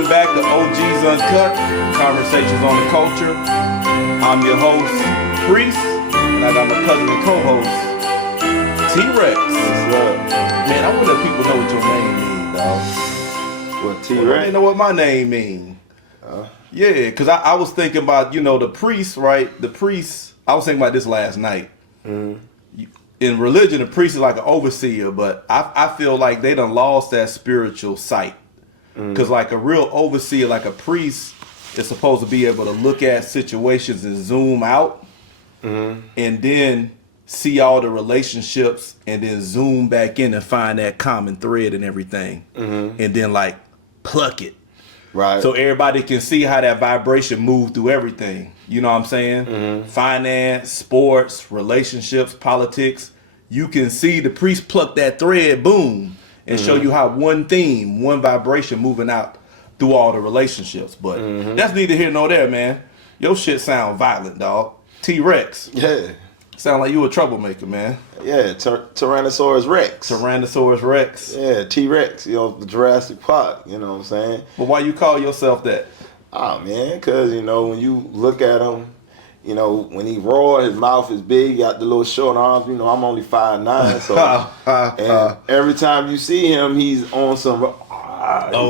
Welcome back to OGs UNCUT, Conversations on the Culture. I'm your host, Priest, and I got my cousin and co-host, T-Rex. What's up? Man, I want to let people know what your name means, dog. What, T-Rex? They know what my name means. Yeah, because I was thinking about, the priest, right? The priest, I was thinking about this last night. Mm-hmm. In religion, the priest is like an overseer, but I feel like they done lost that spiritual sight. Because like a real overseer, like a priest, is supposed to be able to look at situations and zoom out and then see all the relationships and then zoom back in and find that common thread and everything. And then like pluck it. Right. So everybody can see how that vibration moved through everything. You know what I'm saying? Finance, sports, relationships, politics. You can see the priest pluck that thread, boom, and show you how one theme, one vibration moving out through all the relationships. But that's neither here nor there, man. Your shit sound violent, dog. T-Rex. Yeah. Sound like you a troublemaker, man. Yeah, Tyrannosaurus Rex. Tyrannosaurus Rex. Yeah, T-Rex, the Jurassic Park, you know what I'm saying? But why you call yourself that? Oh, man, because, when you look at him, when he roar, his mouth is big, got the little short arms, I'm only 5'9", so, and every time you see him, he's on some,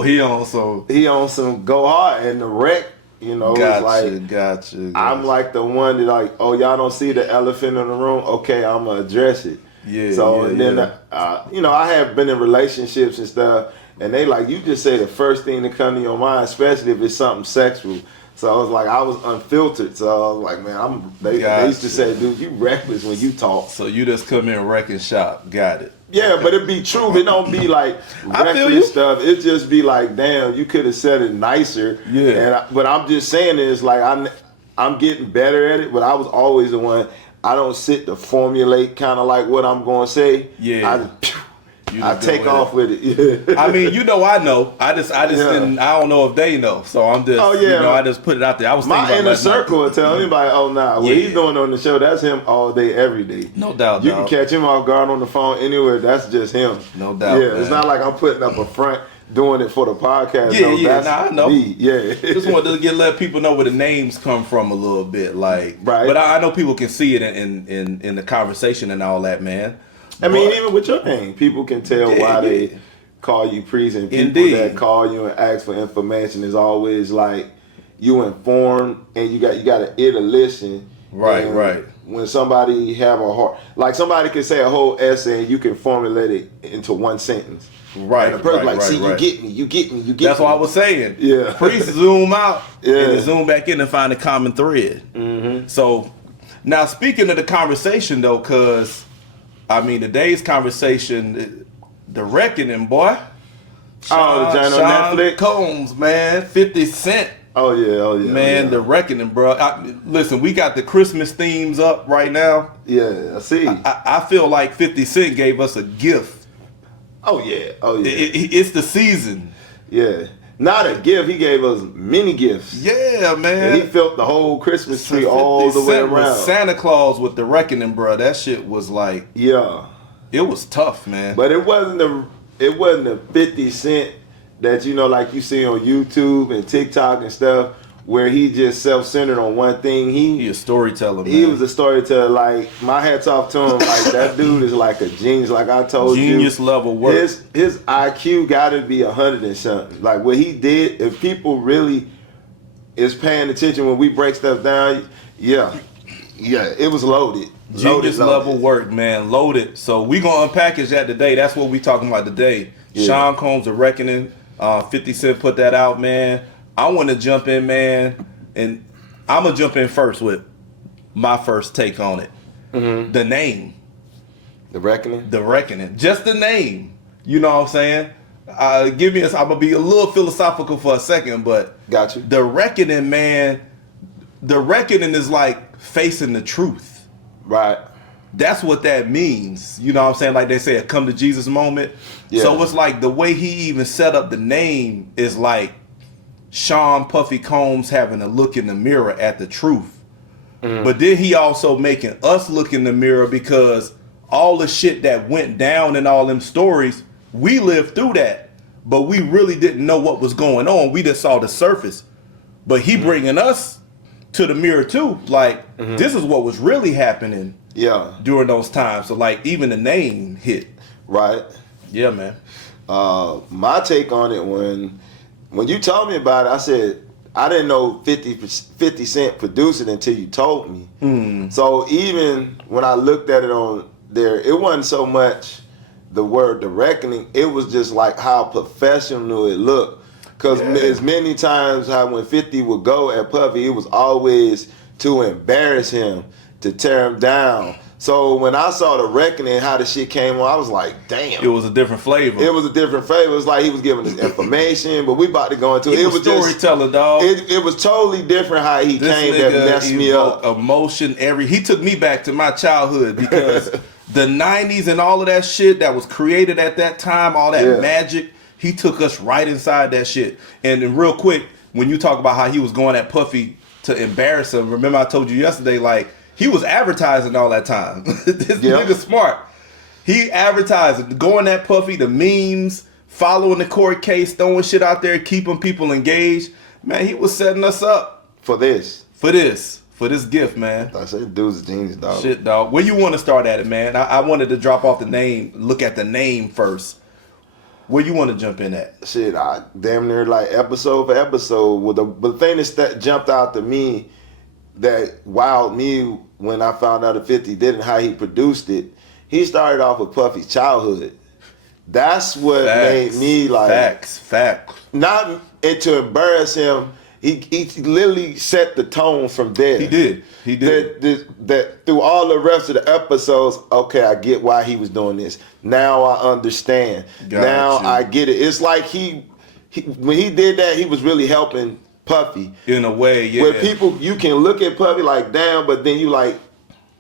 he on some go hard, and the wreck, Gotcha. I'm like the one that like, oh, y'all don't see the elephant in the room? Okay, I'm going to address it. Yeah. So, yeah, and then, yeah. I have been in relationships and stuff, and they like, you just say the first thing that come to your mind, especially if it's something sexual. So I was like, I was unfiltered. So I was like, man, they used to say, dude, you reckless when you talk. So you just come in wrecking shop. Got it. Yeah, but it be true. It don't be like reckless stuff. It just be like, damn, you could have said it nicer. Yeah. But I'm just saying is like, I'm getting better at it, but I was always the one, I don't sit to formulate kind of like what I'm going to say. Yeah. I take off with it. Yeah. I mean, I know. I just didn't. I don't know if they know. So I'm just. I just put it out there. I was thinking my inner circle will tell anybody. Oh, nah, what he's doing on the show, that's him all day, every day. No doubt. You can catch him off guard on the phone anywhere. That's just him. No doubt. Yeah, man. It's not like I'm putting up a front doing it for the podcast. I know. Me. Yeah. Just wanted to let people know where the names come from a little bit, like. Right. But I know people can see it in the conversation and all that, man. I mean, even with your name, people can tell why they call you priest, and people that call you and ask for information is always like you informed and you got an ear to listen. Right, and right. When somebody have a heart, like somebody can say a whole essay and you can formulate it into one sentence. Right. And the person right. you get me. That's what I was saying. Yeah. Priest zoom out and then zoom back in and find a common thread. So now speaking of the conversation though, cause I mean, today's conversation, the reckoning, boy. The giant on Netflix? Combs, man. 50 Cent. Oh, yeah. Man, the reckoning, bro. Listen, we got the Christmas themes up right now. Yeah, I see. I feel like 50 Cent gave us a gift. Oh, yeah. It's the season. Yeah. Not a gift, he gave us many gifts. Yeah, man. And he filled the whole Christmas tree all the way around. Santa Claus with the reckoning, bro. That shit was like, it was tough, man. But it wasn't the 50 Cent that like you see on YouTube and TikTok and stuff, where he just self-centered on one thing. He a storyteller, man. He was a storyteller. Like, my hat's off to him. Like, that dude is like a genius. Like I told you, genius level work. His IQ got to be 100 and something. Like, what he did, if people really is paying attention when we break stuff down, it was loaded. Genius level work, man. Loaded. So we gonna unpackage that today. That's what we talking about today. Yeah. Sean Combs, The Reckoning. 50 Cent put that out, man. I want to jump in, man, and I'm going to jump in first with my first take on it. The name. The Reckoning? The Reckoning. Just the name. You know what I'm saying? I'm going to be a little philosophical for a second, but got you. The Reckoning, man, the Reckoning is like facing the truth. Right. That's what that means. You know what I'm saying? Like they say, a come to Jesus moment. Yeah. So it's like the way he even set up the name is like Sean Puffy Combs having a look in the mirror at the truth. But then he also making us look in the mirror, because all the shit that went down in all them stories, we lived through that. but we really didn't know what was going on. We just saw the surface. But he bringing us to the mirror too. Like, this is what was really happening during those times. So, like, even the name hit. Right. Yeah, man. My take on it, when you told me about it, I said, I didn't know 50 Cent produced it until you told me. So even when I looked at it on there, it wasn't so much the word "The Reckoning." It was just like how professional it looked. Because as many times how when 50 would go at Puffy, it was always to embarrass him, to tear him down. So when I saw The Reckoning, how the shit came on, I was like, damn. It was a different flavor. It was a different flavor. It was like he was giving us information, but we about to go into it. It was storyteller, dog. It was totally different how he came that messed me up. Emotion, he took me back to my childhood because the 90s and all of that shit that was created at that time, all that magic, he took us right inside that shit. And then real quick, when you talk about how he was going at Puffy to embarrass him, remember I told you yesterday, like, he was advertising all that time. This nigga smart. He advertising, going at Puffy, the memes, following the court case, throwing shit out there, keeping people engaged. Man, he was setting us up. For this gift, man. I said, dude's a genius, dog. Shit, dog. Where you want to start at it, man? I wanted to drop off the name, look at the name first. Where you want to jump in at? Shit, I damn near like episode for episode. But the thing that jumped out to me, that wowed me when I found out that 50 did and how he produced it, he started off with Puffy's childhood. That's what made me like... Facts. Not to embarrass him, he literally set the tone from there. He did. That through all the rest of the episodes, okay, I get why he was doing this. Now I understand. I get it. It's like he when he did that, he was really helping Puffy. In a way, yeah. Where people, you can look at Puffy like, damn, but then you like,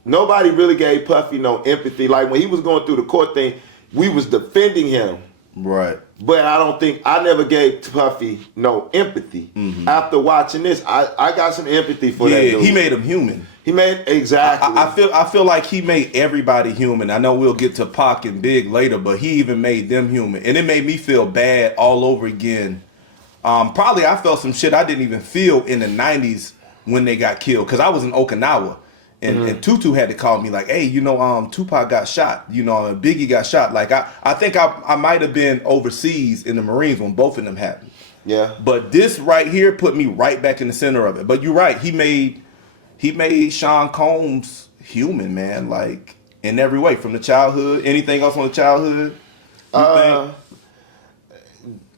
nobody really gave Puffy no empathy. Like when he was going through the court thing, we was defending him. Right. But I never gave Puffy no empathy. After watching this, I got some empathy for that dude. He made him human. Exactly. I feel like he made everybody human. I know we'll get to Pac and Big later, but he even made them human. And it made me feel bad all over again. Probably I felt some shit I didn't even feel in the 90s when they got killed. Because I was in Okinawa. And Tutu had to call me like, hey, Tupac got shot. And Biggie got shot. Like, I think I might have been overseas in the Marines when both of them happened. Yeah. But this right here put me right back in the center of it. But you're right. He made Sean Combs human, man. Like, in every way. From the childhood. Anything else on the childhood?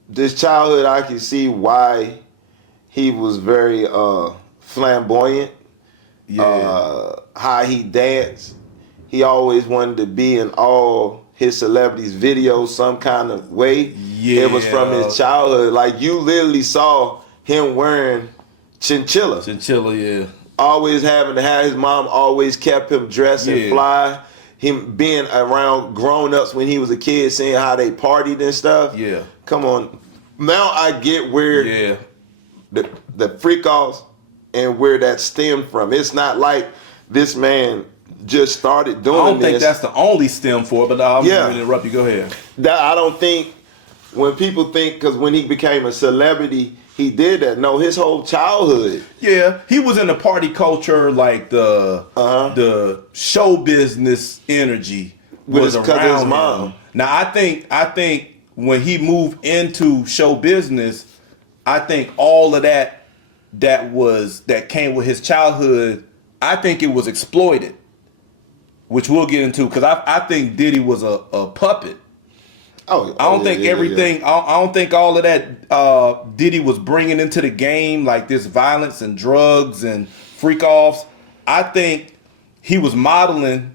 This childhood, I can see why he was very flamboyant. Yeah. How he danced. He always wanted to be in all his celebrities' videos some kind of way. Yeah. It was from his childhood. Like, you literally saw him wearing chinchilla. Chinchilla, yeah. Always having to have his mom always kept him dressed and fly. Him being around grown-ups when he was a kid, seeing how they partied and stuff. Yeah. Come on. Now I get where the freak-offs and where that stemmed from. It's not like this man just started doing this. I don't think that's the only stem for it, but I'm going to interrupt you. Go ahead. I don't think when people think, because when he became a celebrity, he did that. No, his whole childhood. Yeah, he was in the party culture, like the show business energy was around his mom. Now, I think when he moved into show business, I think all of that came with his childhood, I think it was exploited, which we'll get into, because I think Diddy was a puppet. I don't think everything. I don't think all of that Diddy was bringing into the game, like this violence and drugs and freak offs. I think he was modeling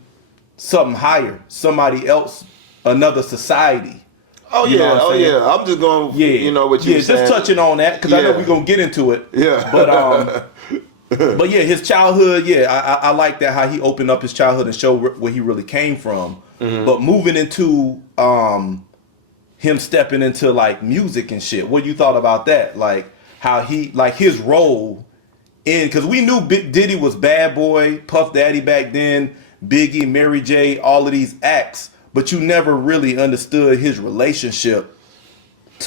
something higher, somebody else, another society. I'm just going. What you saying. Just touching on that because I know we're gonna get into it. Yeah. But yeah, his childhood. Yeah, I like that how he opened up his childhood and showed where he really came from. But moving into him stepping into like music and shit. What you thought about that? Like how he, like his role in, because we knew Diddy was Bad Boy, Puff Daddy back then, Biggie, Mary J, all of these acts, but you never really understood his relationship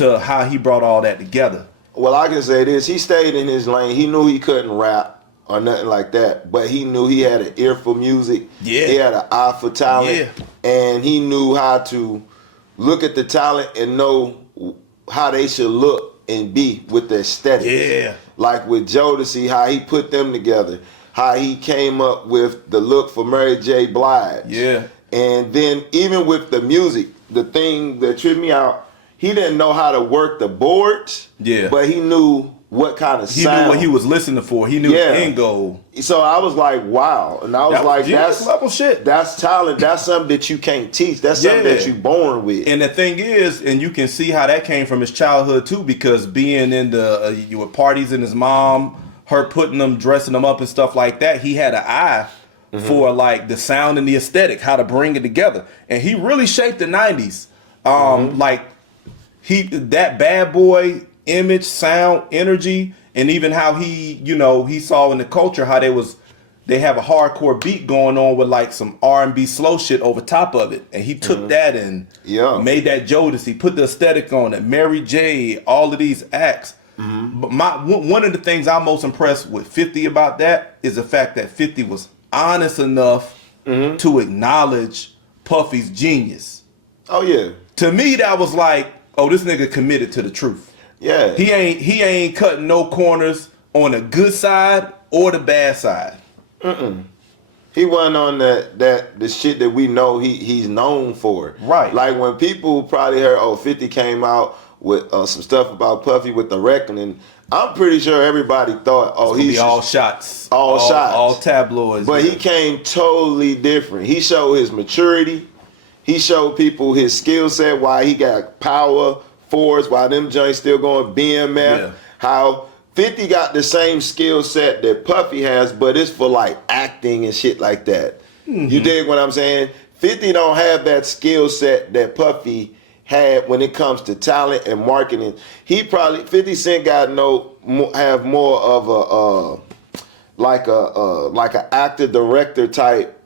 to how he brought all that together? Well, I can say this: he stayed in his lane. He knew he couldn't rap or nothing like that, but he knew he had an ear for music. Yeah. He had an eye for talent. Yeah. And he knew how to look at the talent and know how they should look and be with the aesthetics. Yeah. Like with Jodeci, how he put them together, how he came up with the look for Mary J. Blige. Yeah. And then even with the music, the thing that tripped me out, he didn't know how to work the boards. Yeah. But he knew what kind of He sound. knew what he was listening for. He knew the end goal. So I was like, wow. And I was like, that's level shit. That's talent. That's something that you can't teach. That's something that you're born with. And the thing is, and you can see how that came from his childhood too, because being in the you were parties and his mom, her putting them, dressing them up and stuff like that, he had an eye for like the sound and the aesthetic, how to bring it together. And he really shaped the 90s. Like that bad boy image, sound, energy, and even how he saw in the culture how they have a hardcore beat going on with like some R&B slow shit over top of it, and he took that and made that Jodeci, put the aesthetic on it, Mary J, all of these acts. But one of the things I'm most impressed with 50 about that is the fact that 50 was honest enough to acknowledge Puffy's genius. Oh yeah. To me, that was like, oh, this nigga committed to the truth. Yeah. He ain't cutting no corners on the good side or the bad side. He wasn't on the shit that we know he's known for. Right. Like when people probably heard, 50 came out with some stuff about Puffy with the Reckoning, I'm pretty sure everybody thought, he's all shots. All tabloids. But he came totally different. He showed his maturity. He showed people his skill set, why he got power, force, why them joints still going BMF. Yeah. How 50 got the same skill set that Puffy has, but it's for like acting and shit like that. You dig what I'm saying? 50 don't have that skill set that Puffy had when it comes to talent and marketing. 50 Cent got have more of a actor director type.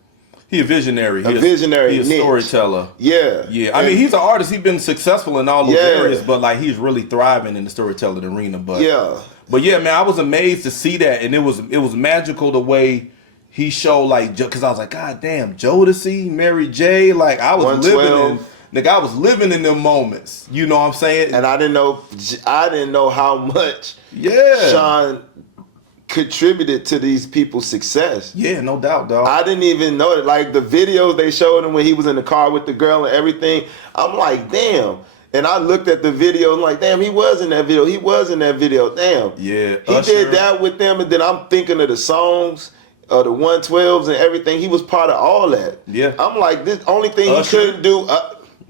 He a visionary. He a storyteller. Yeah. Yeah. I mean, he's an artist. He's been successful in all those areas, but like he's really thriving in the storytelling arena. But yeah, man, I was amazed to see that, and it was magical the way he showed, like, because I was like, God damn, Jodeci, Mary J, like I was living in them moments. You know what I'm saying? And I didn't know how much Sean contributed to these people's success. Yeah, no doubt, dog. I didn't even know that. Like the videos they showed him when he was in the car with the girl and everything, I'm like, damn. And I looked at the video and like, damn, he was in that video. He was in that video. Damn. Yeah. He did that with them, and then I'm thinking of the songs, the 112s and everything. He was part of all that. Yeah. I'm like, this only thing he couldn't do,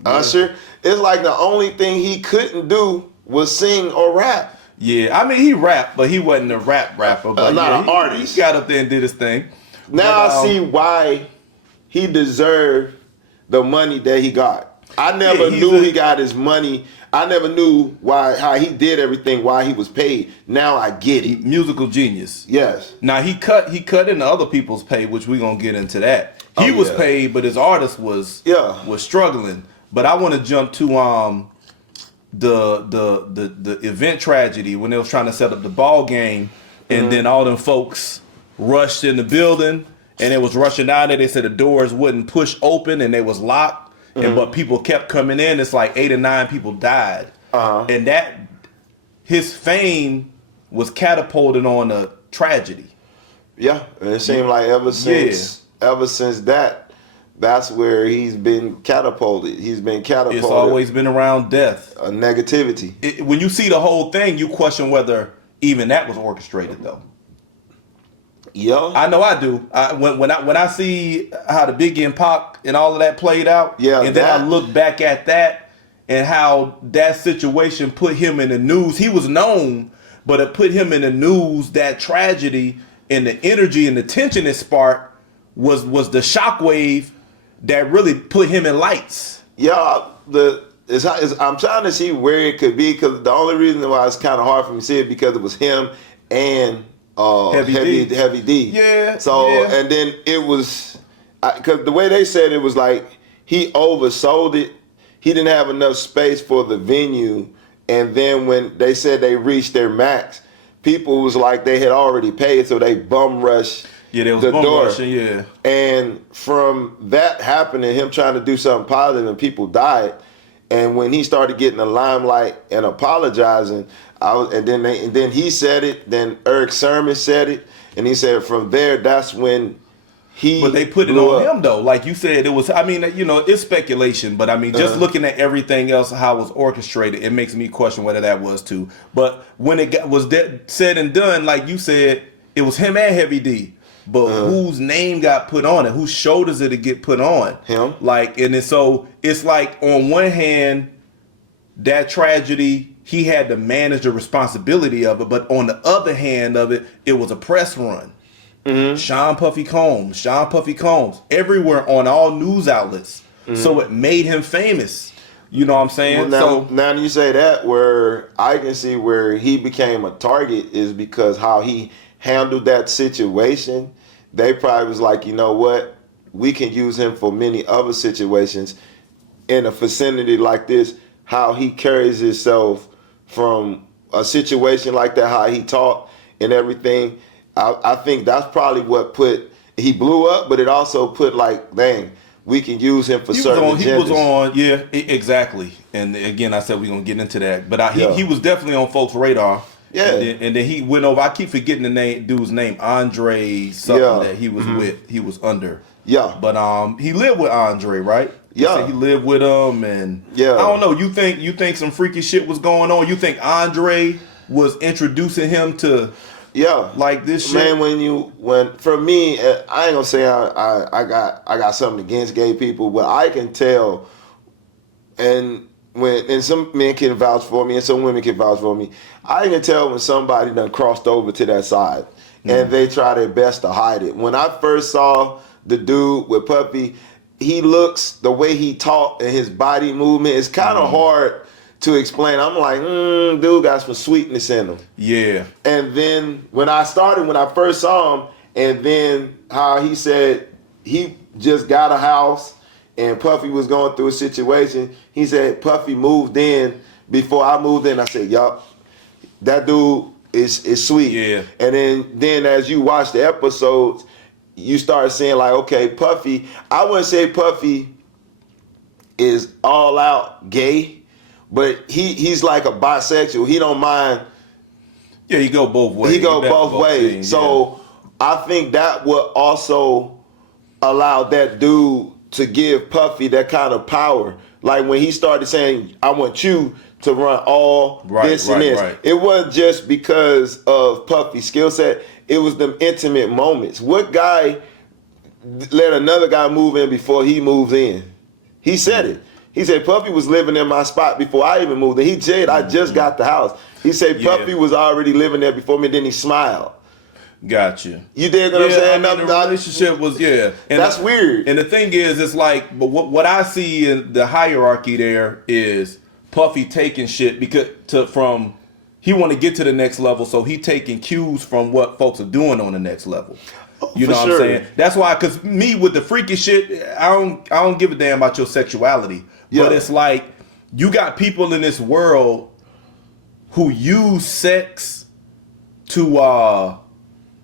Usher, it's like the only thing he couldn't do was sing or rap. Yeah, I mean, he rapped, but he wasn't a rapper. But not an artist. He got up there and did his thing. Now I see why he deserved the money that he got. I never knew he got his money. I never knew how he did everything, why he was paid. Now I get it. Musical genius. Yes. Now he cut into other people's pay, which we're gonna get into that. He was paid, but his artist was struggling. But I want to jump to the event tragedy when they was trying to set up the ball game, and then all them folks rushed in the building, and it was rushing down there. They said the doors wouldn't push open and they was locked, but people kept coming in. It's like 8 or 9 people died, and that his fame was catapulted on a tragedy. Yeah, and it seemed like ever since that. That's where he's been catapulted. It's always been around death. Negativity. When you see the whole thing, you question whether even that was orchestrated, though. Yeah. I know I do. When I see how the Biggie and Pac and all of that played out, and then I look back at that and how that situation put him in the news. He was known, but it put him in the news. That tragedy and the energy and the tension it sparked was the shockwave that really put him in lights. Yeah, I'm trying to see where it could be, because the only reason why it's kind of hard for me to see it because it was him and Heavy D. Yeah. So and then it was because the way they said it was like he oversold it. He didn't have enough space for the venue, And then when they said they reached their max, people was like they had already paid, so they bum rushed there was the bum door. rushing, yeah. And from that happening, him trying to do something positive, and people died. And when he started getting the limelight and apologizing, and then he said it. Then Eric Sermon said it, and he said from there, that's when he. But they put it on him though, like you said. It was. I mean, it's speculation, but I mean, just looking at everything else, how it was orchestrated, it makes me question whether that was too. But when it was said and done, like you said, it was him and Heavy D. But whose name got put on it? Whose shoulders did it get put on? Him. Like, and so it's like on one hand, that tragedy, he had to manage the responsibility of it, but on the other hand of it, it was a press run. Sean Puffy Combs, everywhere on all news outlets. So it made him famous. You know what I'm saying? Well, now you say that, where I can see where he became a target is because how he handled that situation. They probably was like, you know what? We can use him for many other situations in a vicinity like this. How he carries himself from a situation like that, how he talked and everything. I think that's probably what he blew up, but it also put like, dang, we can use him for certain agendas. He was on, yeah, exactly. And again, I said we're going to get into that. But he was definitely on folks' radar. Yeah. And then he went over, I keep forgetting the dude's name, Andre something that he was with, he was under. Yeah. But he lived with Andre, right? Yeah. He lived with him, and I don't know, you think some freaky shit was going on? You think Andre was introducing him to like this shit? Man, for me, I ain't gonna say I got something against gay people, but I can tell, and some men can vouch for me and some women can vouch for me, I can tell when somebody done crossed over to that side and they try their best to hide it. When I first saw the dude with Puffy, he looks, the way he talked and his body movement, it's kind of hard to explain. I'm like, dude got some sweetness in him. Yeah. And then when I first saw him, and then how he said he just got a house and Puffy was going through a situation, he said Puffy moved in before I moved in. I said, yup, that dude is sweet. Yeah. And then as you watch the episodes, you start saying like, okay, Puffy, I wouldn't say Puffy is all out gay, but he's like a bisexual. He don't mind. Yeah, he go both ways. He go both ways. So I think that would also allow that dude to give Puffy that kind of power. Like when he started saying, I want you to run all this and this. Right. It wasn't just because of Puffy's skill set. It was them intimate moments. What guy let another guy move in before he moves in? He said it. He said Puffy was living in my spot before I even moved in. He said, I just got the house. He said Puffy was already living there before me, then he smiled. Gotcha. You dig what I'm saying? I mean, the relationship was, and that's weird. And the thing is, it's like, but what I see in the hierarchy there is Puffy taking shit from he want to get to the next level, so he taking cues from what folks are doing on the next level. You know what I'm saying? That's why, because me with the freaky shit, I don't give a damn about your sexuality. But it's like you got people in this world who use sex to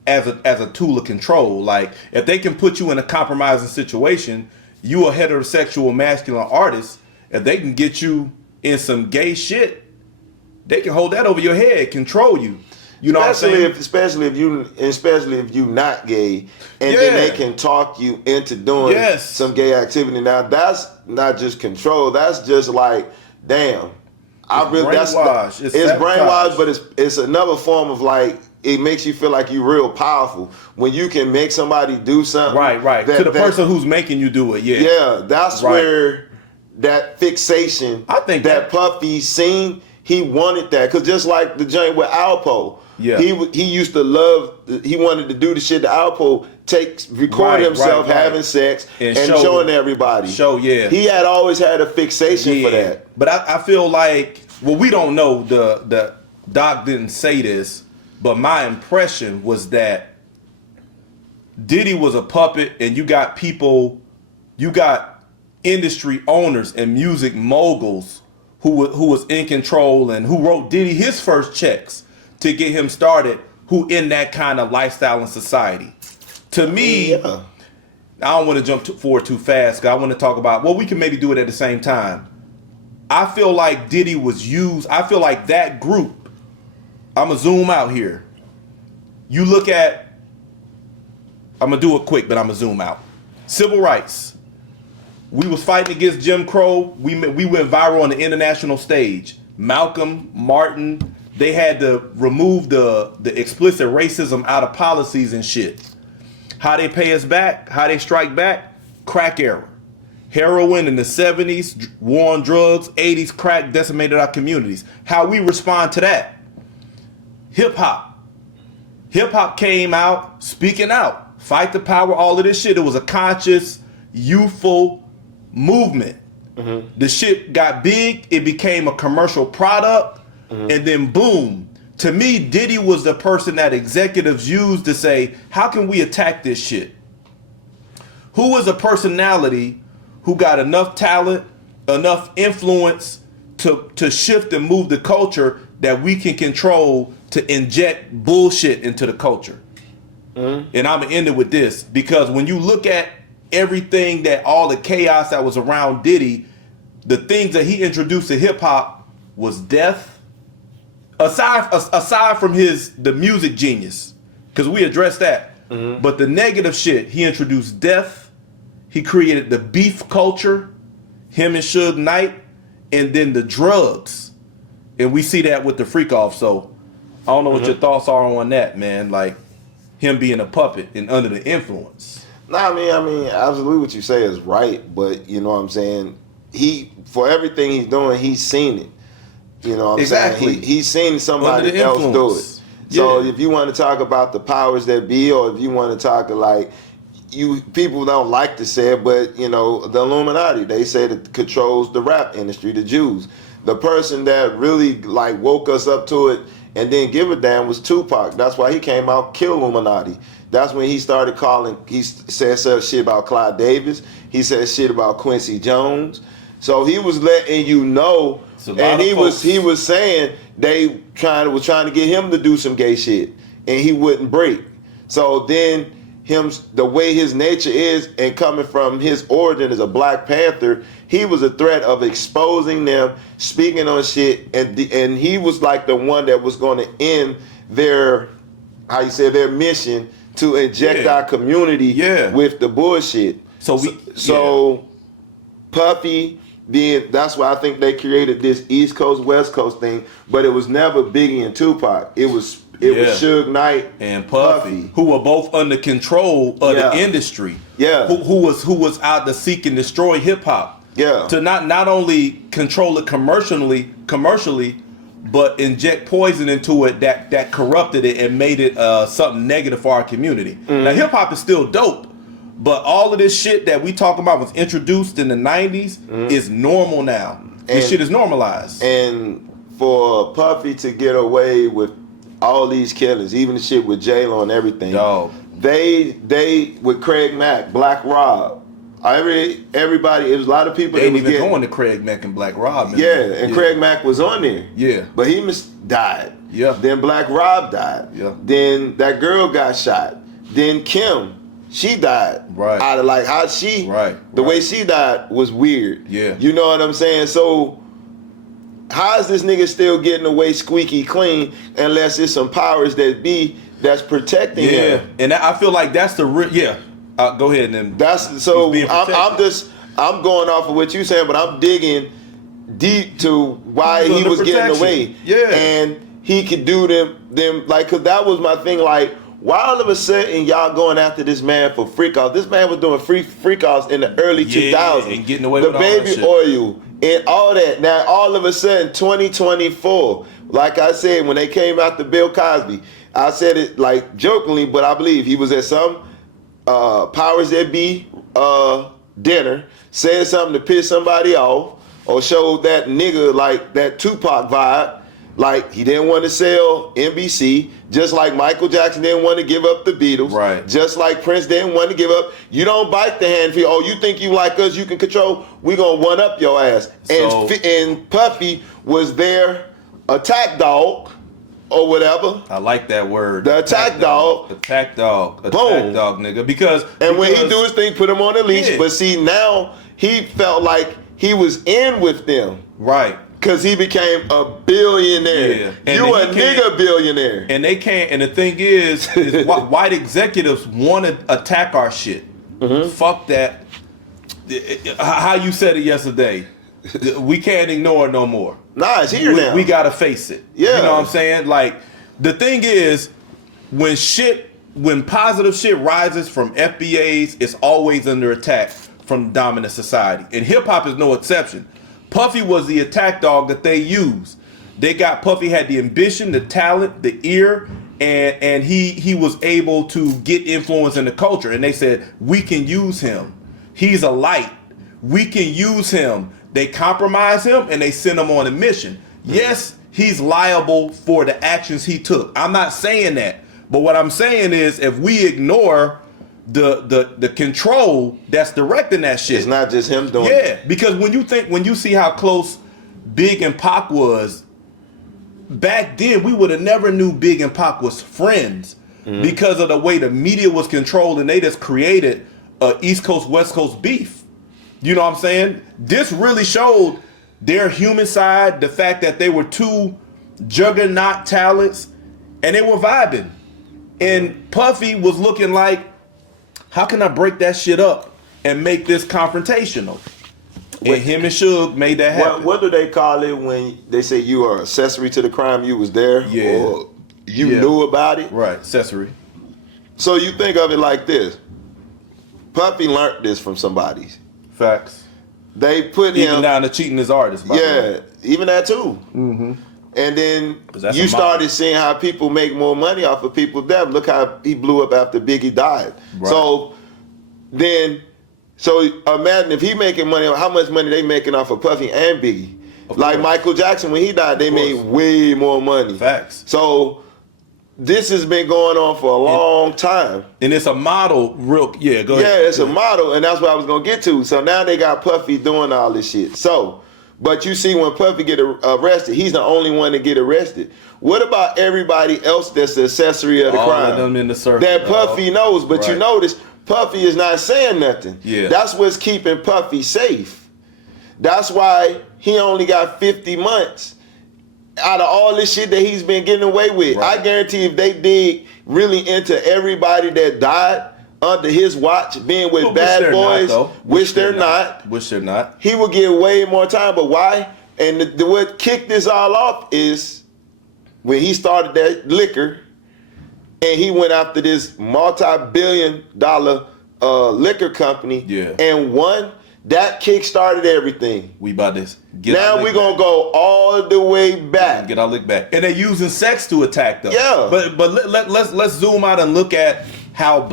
as a tool of control. Like if they can put you in a compromising situation, you a heterosexual masculine artist. If they can get you in some gay shit, they can hold that over your head, control you. You know what I'm saying? Especially if you not gay, and then they can talk you into doing some gay activity. Now that's not just control. That's just like, damn. It's brainwashed, but it's another form of like, it makes you feel like you're real powerful when you can make somebody do something. Right. To the person who's making you do it. Yeah, that's where that fixation. I think that Puffy seen. He wanted that, because just like the joint with Alpo, he used to love. He wanted to do the shit that Alpo record himself having sex and showing everybody. He had always had a fixation for that. But I feel like, well, we don't know. The doc didn't say this, but my impression was that Diddy was a puppet, and you got industry owners and music moguls who was in control and who wrote Diddy his first checks to get him started, who in that kind of lifestyle in society. To me, I don't want to jump forward too fast, because I want to talk about, well, we can maybe do it at the same time. I feel like Diddy was used, I feel like that group, I'm going to zoom out here. You look at, I'm going to do it quick, but I'm going to zoom out. Civil rights. We was fighting against Jim Crow. We went viral on the international stage. Malcolm, Martin, they had to remove the explicit racism out of policies and shit. How they pay us back, how they strike back, crack era. Heroin in the 70s, war on drugs, 80s, crack decimated our communities. How we respond to that? Hip hop. Hip hop came out, speaking out, fight the power, all of this shit. It was a conscious, youthful movement. The shit got big, it became a commercial product, and then boom. To me, Diddy was the person that executives used to say, how can we attack this shit? Who was a personality who got enough talent, enough influence to shift and move the culture that we can control to inject bullshit into the culture? And I'm gonna end it with this, because when you look at everything, that all the chaos that was around Diddy, the things that he introduced to hip hop was death. Aside from the music genius, because we addressed that, but the negative shit, he introduced death. He created the beef culture, him and Suge Knight, and then the drugs, and we see that with the Freak Off. So I don't know what your thoughts are on that, man. Like him being a puppet and under the influence. Nah, I mean, absolutely what you say is right, but you know what I'm saying? For everything he's doing, he's seen it. You know what I'm saying? He's seen somebody else do it. So if you want to talk about the powers that be, or if you want to talk like, people don't like to say it, but you know, the Illuminati, they say that controls the rap industry, the Jews. The person that really like woke us up to it and didn't give a damn was Tupac. That's why he came out, kill Illuminati. That's when he started he said some shit about Clyde Davis. He said shit about Quincy Jones. So he was letting you know, and he was saying they was trying to get him to do some gay shit, and he wouldn't break. So then the way his nature is, and coming from his origin as a Black Panther, he was a threat of exposing them, speaking on shit, and he was like the one that was going to end their mission to inject our community with the bullshit. So Puffy, that's why I think they created this East Coast, West Coast thing, but it was never Biggie and Tupac. It was Suge Knight and Puffy, who were both under control of the industry. Who was out to seek and destroy hip hop. To not only control it commercially, but inject poison into it that corrupted it and made it something negative for our community. Now hip hop is still dope, but all of this shit that we talking about was introduced in the 90s is normal now. This shit is normalized. And for Puffy to get away with all these killings, even the shit with J-Lo and everything, they with Craig Mack, Black Rob, everybody, it was a lot of people. They ain't even going to Craig Mack and Black Rob. Craig Mack was on there. But he died. Then Black Rob died. Then that girl got shot. Then Kim, she died. Out of like how she, the way she died was weird. You know what I'm saying? So how is this nigga still getting away squeaky clean unless it's some powers that be that's protecting him? And I feel like that's the real. Go ahead and that's so. I'm going off of what you saying, but I'm digging deep to why he was getting away. And he could do them like, cause that was my thing. Like, why all of a sudden y'all going after this man for freak offs? This man was doing freak offs in the early 2000s and getting away with with all baby that shit. Oil and all that. Now all of a sudden 2024, like I said, when they came after Bill Cosby, I said it like jokingly, but I believe he was at some powers that be dinner, said something to piss somebody off, or showed that nigga like that Tupac vibe, Like, he didn't want to sell NBC, just like Michael Jackson didn't want to give up the Beatles. Right. Just like Prince didn't want to give up. You don't bite the hand for you. Oh, you think you like us, you can control? We gonna one up your ass. And Puffy was their attack dog or whatever. I like that word. The attack dog. Attack dog. Attack Boom. dog, nigga. Because when he do his thing, put him on the leash. Yeah. But see, now he felt like he was in with them. Right. Because he became a billionaire. Yeah. You a nigga billionaire. And they can't. And the thing is white executives want to attack our shit. Mm-hmm. Fuck that. How you said it yesterday. We can't ignore it no more. Nah, it's here now. We gotta face it. Yeah. You know what I'm saying? Like, the thing is, when positive shit rises from FBAs, it's always under attack from dominant society. And hip hop is no exception. Puffy was the attack dog that they used. Puffy had the ambition, the talent, the ear, and he was able to get influence in the culture. And they said, we can use him. He's a light. We can use him. They compromise him and they send him on a mission. Yes, he's liable for the actions he took. I'm not saying that. But what I'm saying is, if we ignore the control that's directing that shit. It's not just him doing it. Yeah, because when you see how close Big and Pac was, back then we would have never knew Big and Pac was friends because of the way the media was controlled, and they just created a East Coast, West Coast beef. You know what I'm saying? This really showed their human side, the fact that they were two juggernaut talents, and they were vibing. And Puffy was looking like, how can I break that shit up and make this confrontational? And him and Suge made that happen. What do they call it when they say you are accessory to the crime? You was there, or you knew about it? Right, accessory. So you think of it like this. Puffy learned this from somebody. Facts. They put even him down to cheating as artist. By the way. Even that too. Mm-hmm. And then you started seeing how people make more money off of people's death. Look how he blew up after Biggie died. Right. So imagine if he making money, how much money they making off of Puffy and Biggie. Like Michael Jackson, when he died, they made way more money. Facts. So this has been going on for a long time. And it's a model, go ahead. Yeah, it's a model, and that's what I was going to get to. So now they got Puffy doing all this shit. So, but you see when Puffy get arrested, he's the only one to get arrested. What about everybody else that's the accessory of the crime? All of them in the circle. That Puffy knows, but you notice Puffy is not saying nothing. Yeah. That's what's keeping Puffy safe. That's why he only got 50 months out of all this shit that he's been getting away with. Right. I guarantee if they dig really into everybody that died under his watch, being with bad boys, which they're not, he will get way more time. But why? And what kicked this all off is when he started that liquor and he went after this multi-billion-dollar liquor company and won. That kick-started everything. We about to get now we're going to go all the way back. Get our lick back. And they're using sex to attack them. Yeah. But let's zoom out and look at how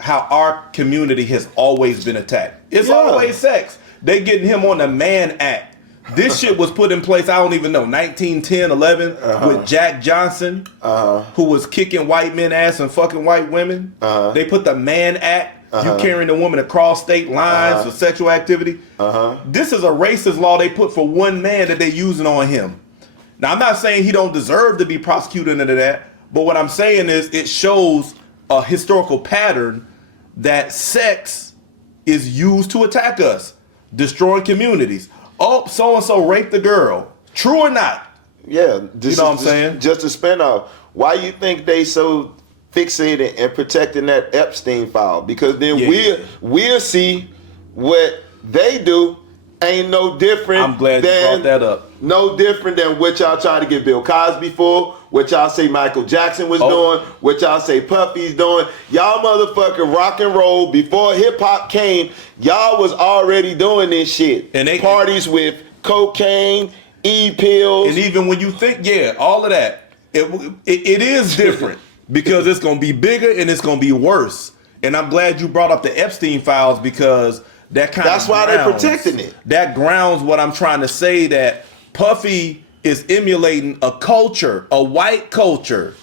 our community has always been attacked. It's always sex. They getting him on the Mann Act. This shit was put in place, I don't even know, 1910, 11, with Jack Johnson, who was kicking white men ass and fucking white women. They put the Mann Act. You carrying a woman across state lines for sexual activity. This is a racist law they put for one man that they using on him. Now, I'm not saying he don't deserve to be prosecuted into that, but what I'm saying is it shows a historical pattern that sex is used to attack us, destroying communities. Oh, so-and-so raped the girl. True or not? Yeah. You know what I'm saying? Just to spin off. Why you think they so fixated and protecting that Epstein file? Because then we'll see what they do ain't no different. I'm glad you brought that up. No different than what y'all try to get Bill Cosby for, what y'all say Michael Jackson was doing, what y'all say Puffy's doing. Y'all motherfucking rock and roll before hip hop came. Y'all was already doing this shit. And they parties with cocaine, E-pills. And even when you think, all of that, it is different. Because it's going to be bigger and it's going to be worse. And I'm glad you brought up the Epstein files because that's why they're protecting it. That grounds what I'm trying to say, that Puffy is emulating a culture, a white culture,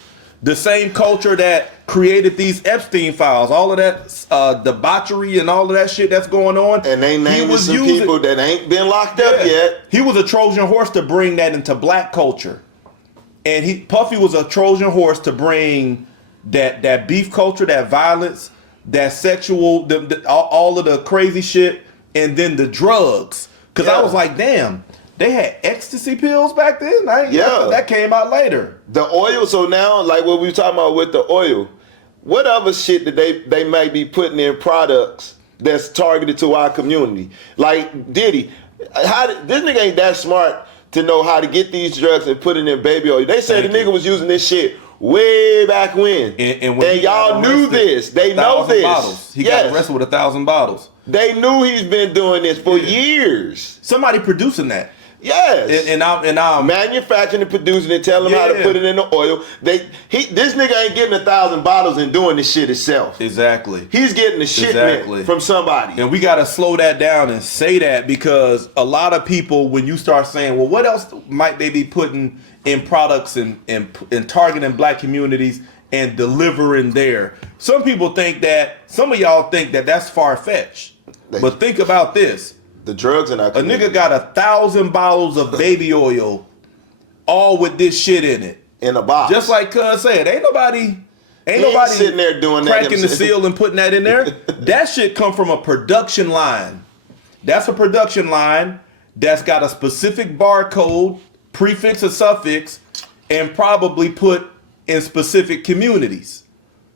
the same culture that created these Epstein files, all of that debauchery and all of that shit that's going on. And they named some people that ain't been locked up yet. He was a Trojan horse to bring that into black culture. And Puffy was a Trojan horse to bring that beef culture, that violence, that sexual, all of the crazy shit, and then the drugs. Because I was like, damn, they had ecstasy pills back then? That came out later. The oil, so now, like what we were talking about with the oil, what other shit that they might be putting in products that's targeted to our community? Like Diddy, this nigga ain't that smart to know how to get these drugs and put it in baby oil. They say the nigga was using this shit way back when. And y'all knew this. They know this. Bottles. He got arrested with 1,000 bottles. They knew he's been doing this for years. Somebody producing that. Yes. And I'm manufacturing and producing it, telling them how to put it in the oil. This nigga ain't getting 1,000 bottles and doing this shit himself. Exactly. He's getting the shipment from somebody. And we got to slow that down and say that, because a lot of people, when you start saying, well, what else might they be putting in products and targeting black communities and delivering there? Some people think that, some of y'all think that that's far-fetched. But think about this. The drugs in our community. A nigga got 1,000 bottles of baby oil, all with this shit in it. In a box. Just like Cuz said, ain't nobody sitting there doing cracking the seal and putting that in there. That shit come from a production line. That's a production line that's got a specific barcode, prefix or suffix, and probably put in specific communities.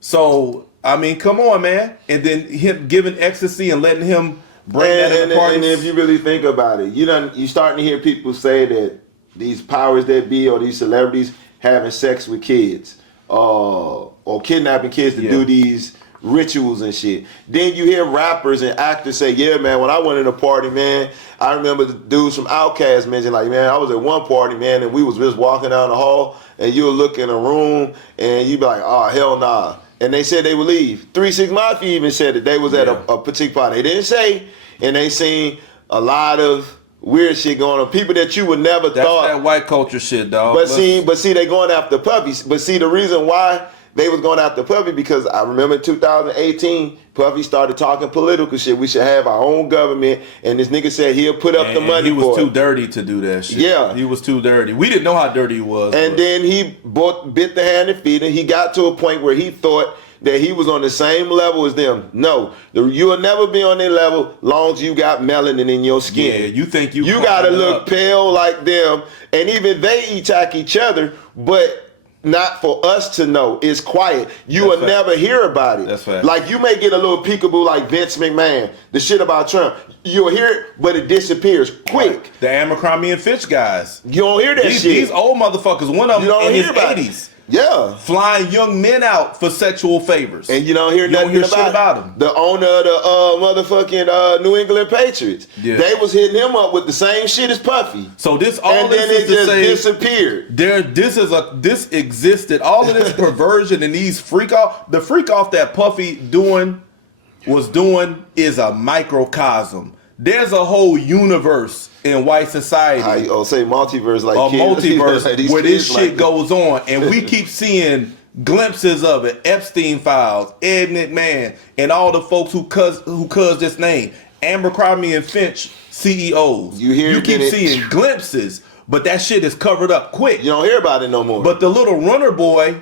So, I mean, come on, man. And then him giving ecstasy and letting him bring that in the parties. And if you really think about it, you starting to hear people say that these powers that be or these celebrities having sex with kids or kidnapping kids to do these rituals and shit. Then you hear rappers and actors say, yeah, man, when I went in a party, man, I remember the dudes from Outkast mentioned, like, man, I was at one party, man, and we was just walking down the hall, and you would look in a room, and you'd be like, oh, hell nah. And they said they would leave. 3 6 Mafia even said that they was at a particular party. They didn't say, and they seen a lot of weird shit going on. People that you would never thought. That's that white culture shit, dog. But see, they going after Puffy. But see, the reason why they was going after Puffy, because I remember in 2018, Puffy started talking political shit. We should have our own government, and this nigga said he'll put up the money. He was too dirty to do that shit. Yeah, he was too dirty. We didn't know how dirty he was. And then he bit the hand and feet, and he got to a point where he thought that he was on the same level as them. No, you will never be on their level long as you got melanin in your skin. Yeah, you think you gotta look pale like them, and even they attack each other, but not for us to know. It's quiet. You will never hear about it. That's fact. Like, you may get a little peekaboo like Vince McMahon, the shit about Trump. You'll hear it, but it disappears quick. The Abercrombie and Fitch guys. You don't hear that shit. These old motherfuckers, one of them in his 80s. Yeah. Flying young men out for sexual favors. And you don't hear nothing about him. The owner of the motherfucking New England Patriots. Yeah. They was hitting him up with the same shit as Puffy. So this disappeared. This existed. All of this perversion and these freak off that Puffy was doing is a microcosm. There's a whole universe in white society. Say multiverse, like a multiverse like where this shit goes on, and we keep seeing glimpses of it. Epstein files, Ed McMahon, and all the folks who cuz this name, Abercrombie and Fitch CEOs. You keep seeing glimpses, but that shit is covered up quick. You don't hear about it no more. But the little runner boy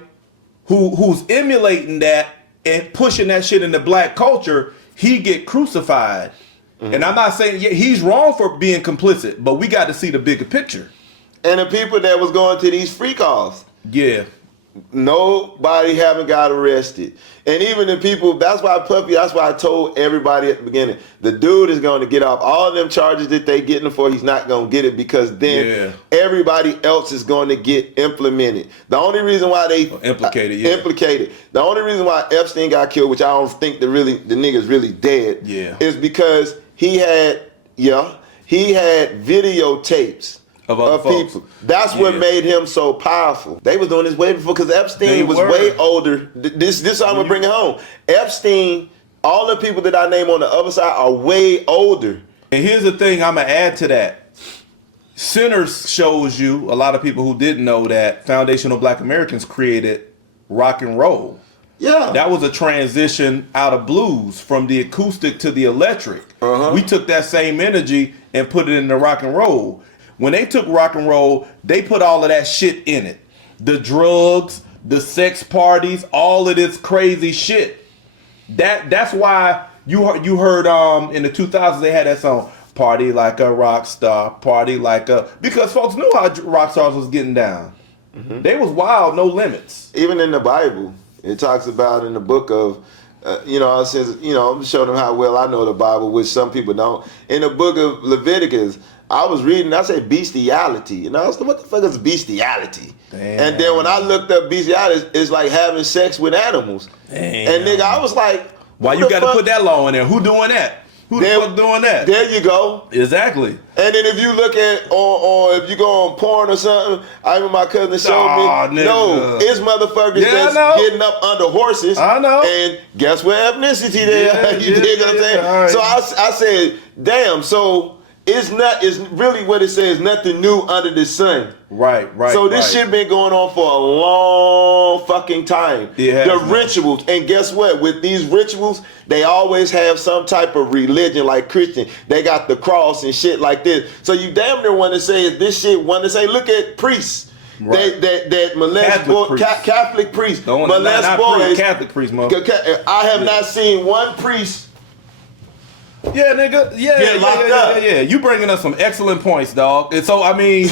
who's emulating that and pushing that shit into black culture, he get crucified. Mm-hmm. And I'm not saying he's wrong for being complicit, but we got to see the bigger picture. And the people that was going to these freak offs. Yeah. Nobody haven't got arrested. And even the people, that's why I told everybody at the beginning, the dude is going to get off all of them charges that they getting for. He's not going to get it, because then everybody else is going to get implemented. The only reason why they implicated. The only reason why Epstein got killed, which I don't think the nigga's really dead, is because he had videotapes of people. That's what made him so powerful. They was doing this way before, because Epstein was way older. This I'm gonna bring it home. Epstein, all the people that I name on the other side are way older. And here's the thing I'm gonna add to that. Sinners shows you, a lot of people who didn't know that foundational Black Americans created rock and roll. Yeah. That was a transition out of blues from the acoustic to the electric. We took that same energy and put it in the rock and roll. When they took rock and roll, they put all of that shit in it. The drugs, the sex parties, all of this crazy shit. That's why you heard in the 2000s they had that song, Party Like a Rock Star, Party Like a... Because folks knew how rock stars was getting down. They was wild, no limits. Even in the Bible, it talks about in the book of, since, I'm showing them how well I know the Bible, which some people don't. In the book of Leviticus, I was reading, I said bestiality. And I was like, what the fuck is bestiality? Damn. And then when I looked up bestiality, it's like having sex with animals. Damn. And nigga, I was like... Why you got to put that law in there? Who doing that? Who the fuck doing that? There you go. Exactly. And then if you look at, or if you go on porn or something, I remember my cousin showed me, no, it's motherfuckers that's getting up under horses. I know. And guess what ethnicity they are? You dig what I'm saying? Right. So I said, damn, so it's really what it says, nothing new under the sun. Right. So this shit been going on for a long fucking time. The rituals, and guess what? With these rituals, they always have some type of religion, like Christian. They got the cross and shit like this. So you damn near want to say this shit. Want to say, look at priests. Right. That molest Catholic priests molest boys. Catholic priests, I have not seen one priest. Yeah, nigga. Yeah. You bringing us some excellent points, dog. And so, I mean,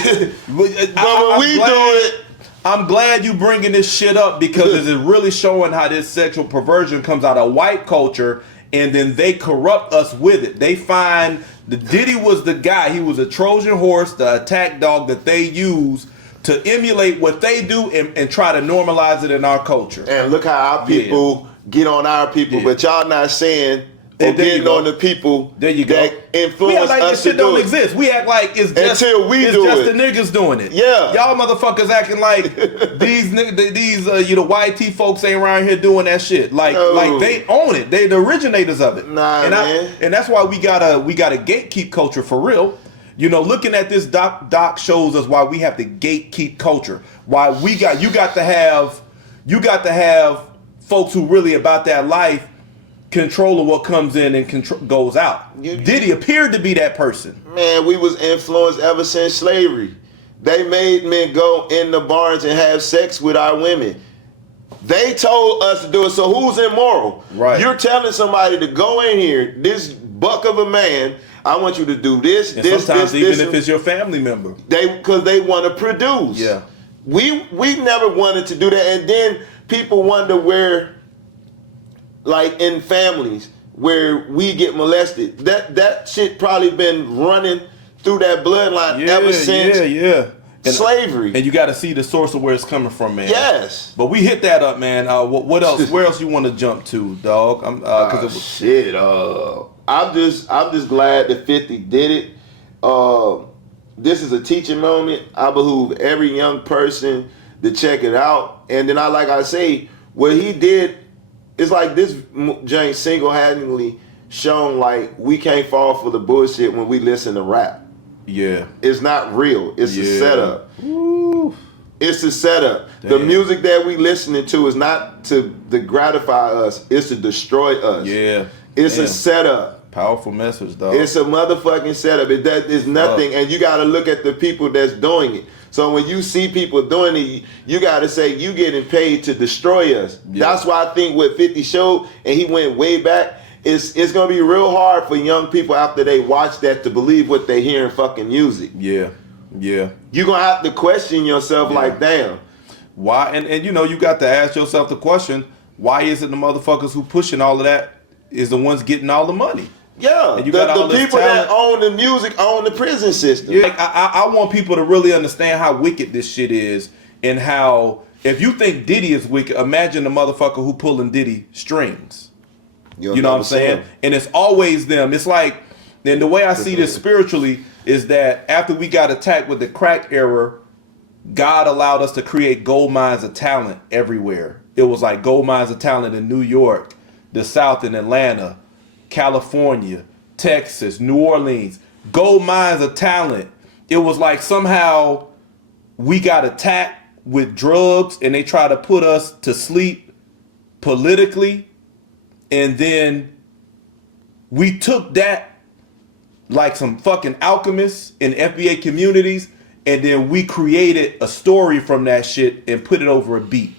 I'm glad you bringing this shit up because it's really showing how this sexual perversion comes out of white culture, and then they corrupt us with it. They find the Diddy was the guy. He was a Trojan horse, the attack dog that they use to emulate what they do and try to normalize it in our culture. And look how our people get on our people, but y'all not saying. Or getting on the people that influence like us this shit to do don't it. exist. We act like it's just until we do just it. The niggas doing it. Yeah, y'all motherfuckers acting like these YT folks ain't around here doing that shit. Like they own it. They the originators of it. Nah, man. And that's why we gotta gatekeep culture for real. Looking at this doc shows us why we have to gatekeep culture. Why you got to have folks who really about that life. Control of what comes in and goes out. Diddy appeared to be that person. Man, we was influenced ever since slavery. They made men go in the barns and have sex with our women. They told us to do it, so who's immoral? Right. You're telling somebody to go in here, this buck of a man, I want you to do this, and sometimes even if it's your family member. Because they want to produce. Yeah. We never wanted to do that, and then people wonder where... Like in families where we get molested, that shit probably been running through that bloodline ever since slavery. And you got to see the source of where it's coming from, man. Yes. But we hit that up, man. What else? Where else you want to jump to, dog? I'm just glad that 50 did it. This is a teaching moment. I behoove every young person to check it out. And then I say what he did. It's like this James single-handedly shown like we can't fall for the bullshit when we listen to rap. Yeah. It's not real. It's a setup. Woo. It's a setup. Damn. The music that we listening to is not to gratify us. It's to destroy us. Yeah. It's a setup. Powerful message, dog. It's a motherfucking setup. That is nothing. And you got to look at the people that's doing it. So when you see people doing it, you got to say you getting paid to destroy us. Yeah. That's why I think what 50 showed, and he went way back, it's going to be real hard for young people after they watch that to believe what they hear in fucking music. Yeah. You're going to have to question yourself like, damn. Why? And you got to ask yourself the question, why is it the motherfuckers who pushing all of that is the ones getting all the money? Yeah, and you the talent. people that own the music own the prison system. Yeah, like, I want people to really understand how wicked this shit is, and how if you think Diddy is wicked, imagine the motherfucker who pulling Diddy strings. You know what I'm saying? And it's always them. It's like, and the way I see this spiritually is that after we got attacked with the crack era, God allowed us to create gold mines of talent everywhere. It was like gold mines of talent in New York, the South in Atlanta, California, Texas, New Orleans, gold mines of talent. it was like somehow we got attacked with drugs and they try to put us to sleep politically, and then we took that like some fucking alchemists in FBA communities, and then we created a story from that shit and put it over a beat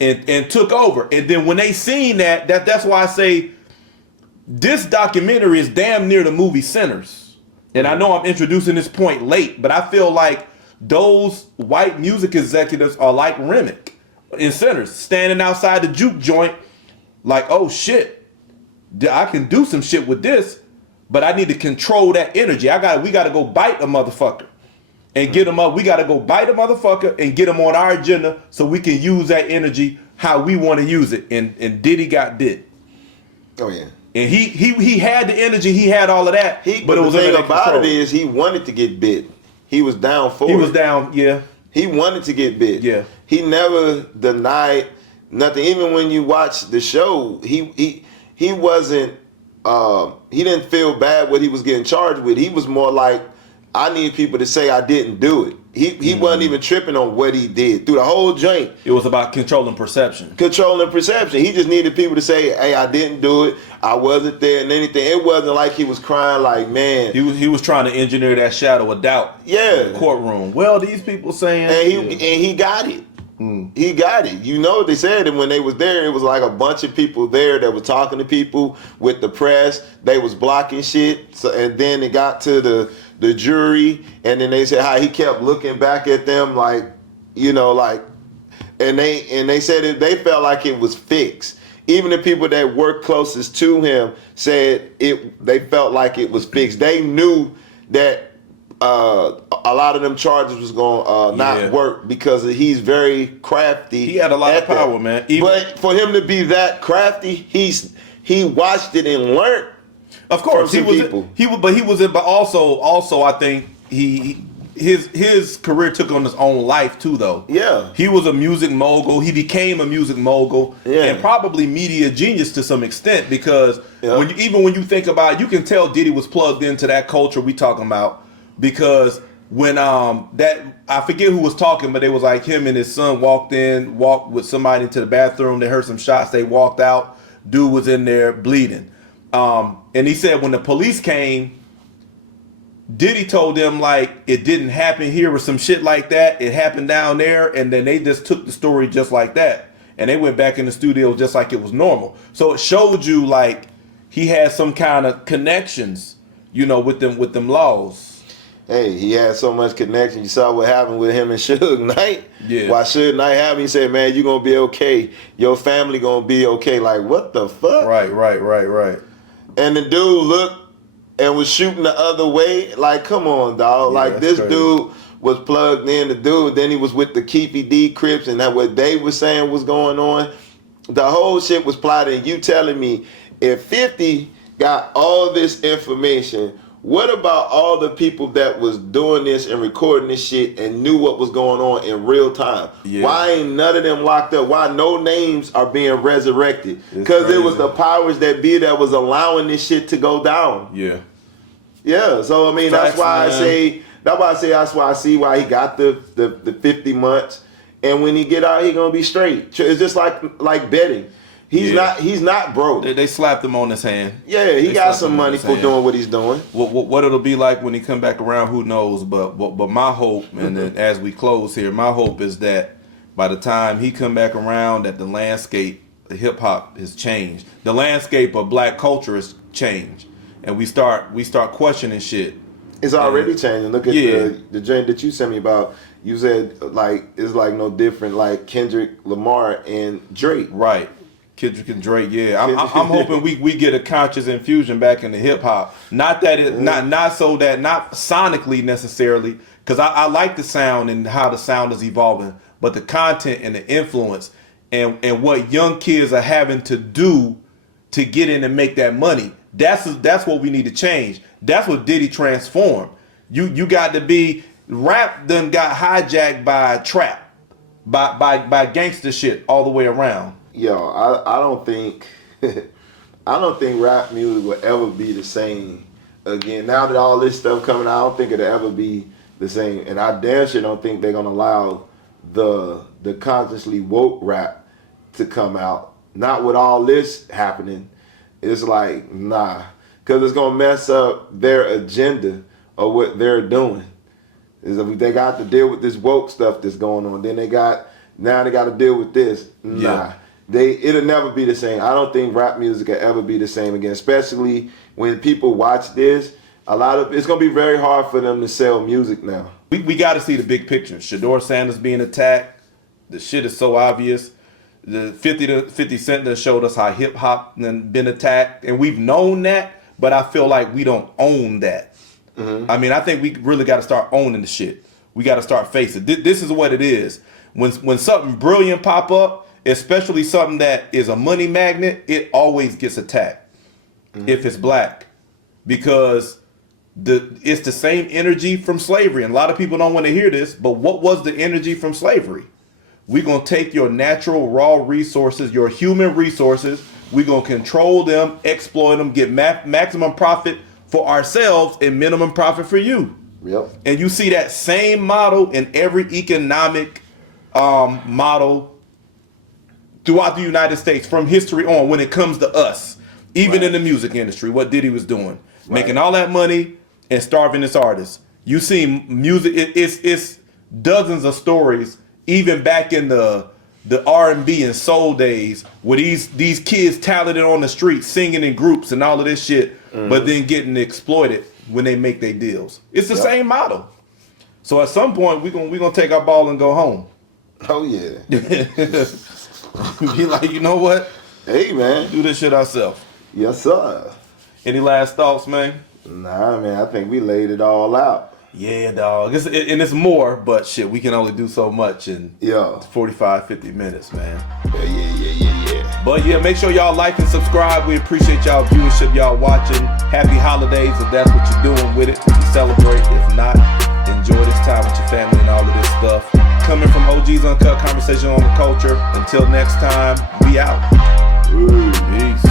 and took over. And then when they seen that's why I say this documentary is damn near the movie Sinners. And I know I'm introducing this point late, but I feel like those white music executives are like Remick in Sinners, standing outside the juke joint like, oh shit, I can do some shit with this, but I need to control that energy. We got to go bite a motherfucker and get them up. We got to go bite a motherfucker and get them on our agenda so we can use that energy how we want to use it. And Diddy got did. Oh yeah. And he had the energy, he had all of that. But it was the thing about it is he wanted to get bit. He was down for it. He was down, yeah. He wanted to get bit. Yeah. He never denied nothing. Even when you watch the show, he wasn't he didn't feel bad what he was getting charged with. He was more like, I need people to say I didn't do it. He wasn't even tripping on what he did through the whole joint. It was about controlling perception. Controlling perception. He just needed people to say, hey, I didn't do it. I wasn't there and anything. It wasn't like he was crying like, man. He was trying to engineer that shadow of doubt. Yeah. In the courtroom. Well, these people saying. And he got it. He got it. You know what they said, and when they was there, it was like a bunch of people there that were talking to people with the press. They was blocking shit. So, and then it got to the jury, and then they said how he kept looking back at them like, you know, like, and they said they felt like it was fixed. Even the people that worked closest to him said they felt like it was fixed. They knew that a lot of them charges was going to not work because he's very crafty. He had a lot of power, man. But for him to be that crafty, he watched it and learned. Of course, but also I think his career took on his own life too, though. Yeah, he was a music mogul. He became a music mogul, and probably media genius to some extent because when you think about it, you can tell Diddy was plugged into that culture we talking about because when I forget who was talking, but it was like him and his son walked with somebody into the bathroom. They heard some shots. They walked out. Dude was in there bleeding. And he said when the police came, Diddy told them like it didn't happen here or some shit like that. It happened down there, and then they just took the story just like that, and they went back in the studio just like it was normal. So it showed you like he had some kind of connections, you know, with them laws. Hey, he had so much connection. You saw what happened with him and Suge Knight. Yeah. Why Suge Knight happened? He said, man, you gonna be okay. Your family gonna be okay. Like, what the fuck? Right. And the dude looked and was shooting the other way. Like, come on, dog. Yeah, like, this crazy. dude was plugged in. The dude, then he was with the Keefy D Crips, and that what they was saying was going on. The whole shit was plotted. You telling me if 50 got all this information, what about all the people that was doing this and recording this shit and knew what was going on in real time? Yeah. Why ain't none of them locked up? Why no names are being resurrected? Because it was the powers that be that was allowing this shit to go down. Yeah. Yeah. So I mean, that's why I see why he got the 50 months, and when he get out, he gonna be straight. It's just like betting. He's not broke. They slapped him on his hand. Yeah, he got some money for doing what he's doing. What it'll be like when he come back around, who knows? But my hope, and then as we close here, my hope is that by the time he come back around, that the landscape, the hip hop has changed. The landscape of black culture has changed, and we start questioning shit. It's already changing. Look at the joint that you sent me about. You said like it's like no different like Kendrick Lamar and Drake. Right. Kendrick and Drake, yeah. I'm hoping we get a conscious infusion back into hip hop. Not that it not sonically necessarily, because I like the sound and how the sound is evolving, but the content and the influence and what young kids are having to do to get in and make that money. That's what we need to change. That's what Diddy transformed. You got to be rap done got hijacked by trap, by gangster shit all the way around. Yo, I don't think rap music will ever be the same again. Now that all this stuff coming out, I don't think it'll ever be the same. And I damn sure don't think they're gonna allow the consciously woke rap to come out. Not with all this happening. It's like, nah. Because it's going to mess up their agenda of what they're doing. Is if they got to deal with this woke stuff that's going on. Then they got to deal with this. Nah. Yeah. It'll never be the same. I don't think rap music will ever be the same again. Especially when people watch this. It's going to be very hard for them to sell music now. We got to see the big picture. Shador Sanders being attacked. The shit is so obvious. The 50 Cent that showed us how hip hop been attacked, and we've known that, but I feel like we don't own that. Mm-hmm. I mean, I think we really got to start owning the shit. We got to start facing it. This is what it is. When something brilliant pop up, especially something that is a money magnet, it always gets attacked. Mm-hmm. If it's black, because it's the same energy from slavery, and a lot of people don't want to hear this. But what was the energy from slavery? We're going to take your natural raw resources, your human resources. We're going to control them, exploit them, get maximum profit for ourselves and minimum profit for you. Yep. And you see that same model in every economic model throughout the United States from history on when it comes to us. Even in the music industry, what Diddy was doing. Making all that money and starving his artists. You see music, it's dozens of stories even back in the R&B and soul days, where these kids talented on the street singing in groups and all of this shit, but then getting exploited when they make their deals. It's the same model. So at some point we gonna take our ball and go home. Oh yeah. Be like, you know what? Hey man, do this shit ourselves. Yes sir. Any last thoughts, man? Nah, man. I think we laid it all out. Yeah, dog. And it's more, but shit, we can only do so much in 45, 50 minutes, man. Yeah. But yeah, make sure y'all like and subscribe. We appreciate y'all viewership, y'all watching. Happy holidays if that's what you're doing with it. We celebrate. If not, enjoy this time with your family and all of this stuff. Coming from OGs Uncut, conversation on the culture. Until next time, we out. Ooh. Peace.